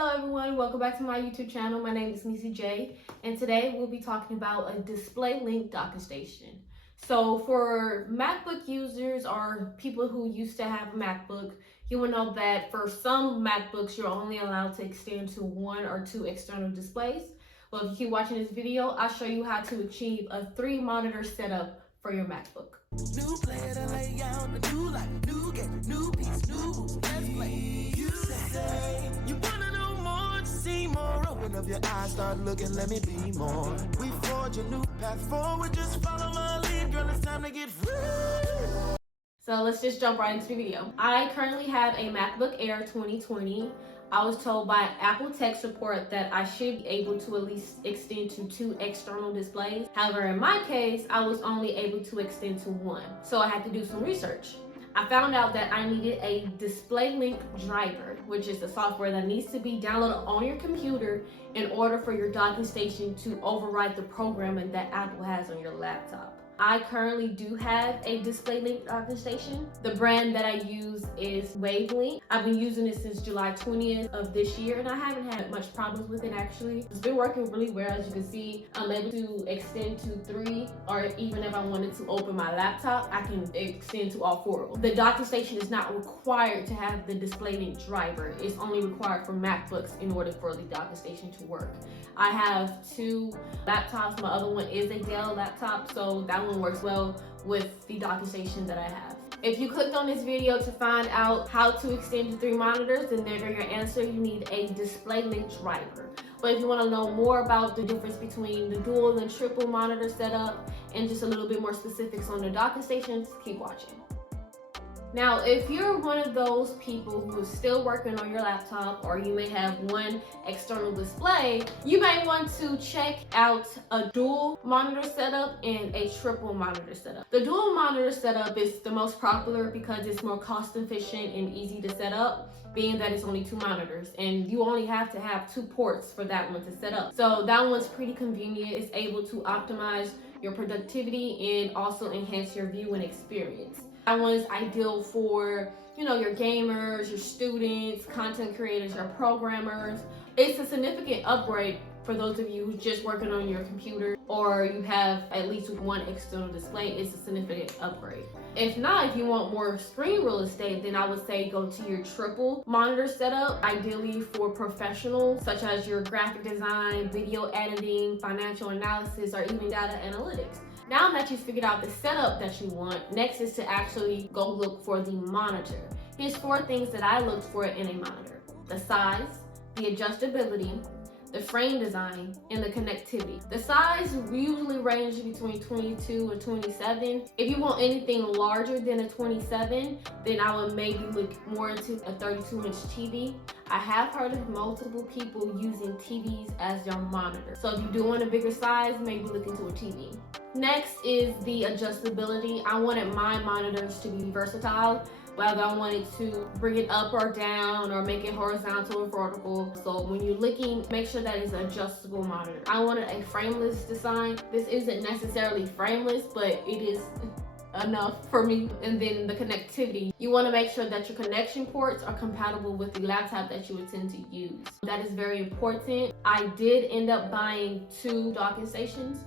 Hello everyone, welcome back to my YouTube channel. My name is Nisi J, and today we'll be talking about a Displaylink docking station. So for MacBook users or people who used to have a MacBook, you will know that for some MacBooks you're only allowed to extend to one or two external displays. Well, if you keep watching this video, I'll show you how to achieve a 3-monitor setup for your MacBook. New player to lay out a new life, new game, new piece, new moves, let's play. You say you wanna know more, see more. Open up your eyes, start looking, let me be more. We forge a new path forward, just follow my lead, girl, it's time to get free. So let's just jump right into the video. I currently have a MacBook Air 2020. I was told by Apple tech support that I should be able to at least extend to 2 external displays. However, in my case, I was only able to extend to 1. So I had to do some research. I found out that I needed a Displaylink driver, which is the software that needs to be downloaded on your computer in order for your docking station to override the programming that Apple has on your laptop. I currently do have a Displaylink docking station. The brand that I use is Wavelength. I've been using it since July 20th of this year, and I haven't had much problems with it actually. It's been working really well. As you can see, I'm able to extend to 3, or even if I wanted to open my laptop, I can extend to all 4 of them. The docking station is not required to have the Displaylink driver. It's only required for MacBooks in order for the docking station to work. I have 2 laptops. My other one is a Dell laptop, so that one works well with the docking station that I have. If you clicked on this video to find out how to extend to 3 monitors, then there go your answer. You need a Displaylink driver. But if you want to know more about the difference between the dual and triple monitor setup and just a little bit more specifics on the docking stations, keep watching. Now, if you're one of those people who is still working on your laptop, or you may have 1 external display, you may want to check out a dual monitor setup and a triple monitor setup. The dual monitor setup is the most popular because it's more cost efficient and easy to set up, being that it's only 2 monitors and you only have to have 2 ports for that one to set up. So that one's pretty convenient. It's able to optimize your productivity and also enhance your viewing experience. That one is ideal for, your gamers, your students, content creators, your programmers. It's a significant upgrade for those of you who's just working on your computer, or you have at least 1 external display. It's a significant upgrade. If not, if you want more screen real estate, then I would say go to your triple monitor setup, ideally for professionals such as your graphic design, video editing, financial analysis, or even data analytics. Now that you've figured out the setup that you want, next is to actually go look for the monitor. Here's 4 things that I looked for in a monitor: the size, the adjustability, the frame design, and the connectivity. The size usually ranges between 22 and 27. If you want anything larger than a 27, then I would maybe look more into a 32-inch TV. I have heard of multiple people using TVs as their monitor. So if you do want a bigger size, maybe look into a TV. Next is the adjustability. I wanted my monitors to be versatile, whether I wanted to bring it up or down or make it horizontal or vertical. So when you're looking, make sure that it's an adjustable monitor. I wanted a frameless design. This isn't necessarily frameless, but it is enough for me. And then the connectivity. You want to make sure that your connection ports are compatible with the laptop that you intend to use. That is very important. I did end up buying 2 docking stations.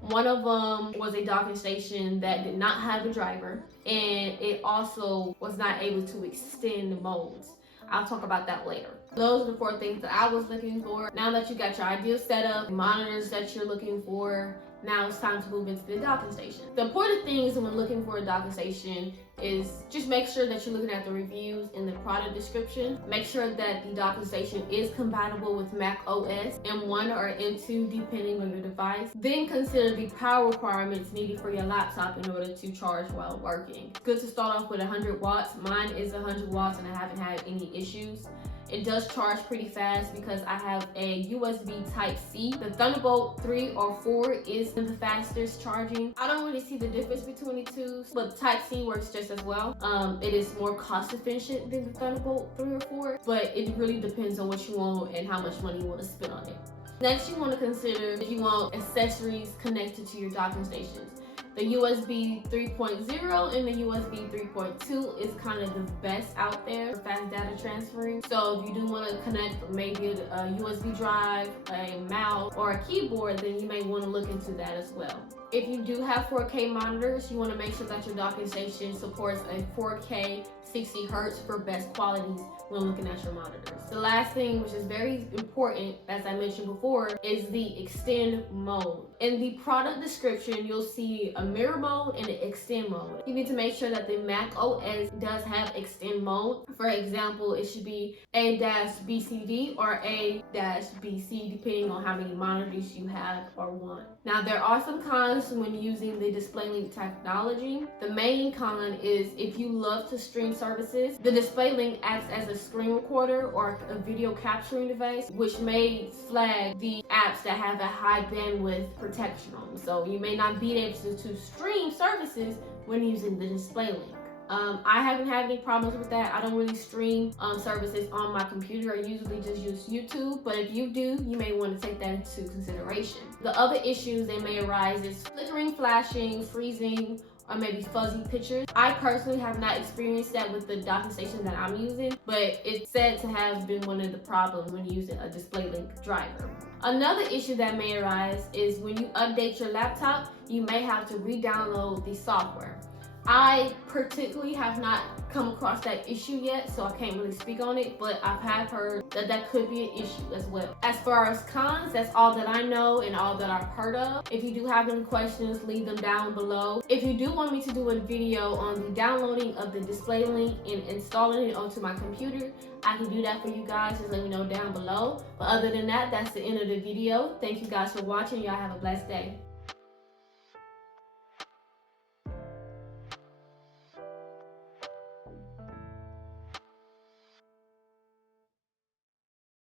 One of them was a docking station that did not have a driver, and it also was not able to extend the modes. I'll talk about that later. Those are the 4 things that I was looking for. Now that you got your ideal setup, monitors that you're looking for, now it's time to move into the docking station. The important things when looking for a docking station is just make sure that you're looking at the reviews in the product description. Make sure that the docking station is compatible with Mac OS M1 or M2 depending on your device. Then consider the power requirements needed for your laptop in order to charge while working. It's good to start off with 100 watts. Mine is 100 watts and I haven't had any issues. It does charge pretty fast because I have a USB Type-C. The Thunderbolt 3 or 4 is the fastest charging. I don't really see the difference between the 2, but Type-C works just as well. It is more cost efficient than the Thunderbolt 3 or 4, but it really depends on what you want and how much money you want to spend on it. Next, you want to consider if you want accessories connected to your docking stations. The USB 3.0 and the USB 3.2 is kind of the best out there for fast data transferring. So if you do want to connect maybe a USB drive, a mouse, or a keyboard, then you may want to look into that as well. If you do have 4K monitors, you want to make sure that your docking station supports a 4K 60 Hz for best qualities when looking at your monitors. The last thing, which is very important, as I mentioned before, is the extend mode. In the product description, you'll see a mirror mode and an extend mode. You need to make sure that the Mac OS does have extend mode. For example, it should be A-BCD or A-BC, depending on how many monitors you have or want. Now, there are some cons when using the Displaylink technology. The main con is if you love to stream services, the Displaylink acts as a screen recorder or a video capturing device, which may flag the apps that have a high bandwidth protection on them. So you may not be able to stream services when using the Displaylink. I haven't had any problems with that. I don't really stream services on my computer. I usually just use YouTube, but if you do, you may want to take that into consideration. The other issues that may arise is flickering, flashing, freezing, or maybe fuzzy pictures. I personally have not experienced that with the docking station that I'm using, but it's said to have been one of the problems when using a Displaylink driver. Another issue that may arise is when you update your laptop, you may have to re-download the software. I particularly have not come across that issue yet, so I can't really speak on it, but I have heard that that could be an issue as well. As far as cons, that's all that I know and all that I've heard of. If you do have any questions, leave them down below. If you do want me to do a video on the downloading of the Displaylink and installing it onto my computer, I can do that for you guys. Just let me know down below. But other than that, that's the end of the video. Thank you guys for watching. Y'all have a blessed day.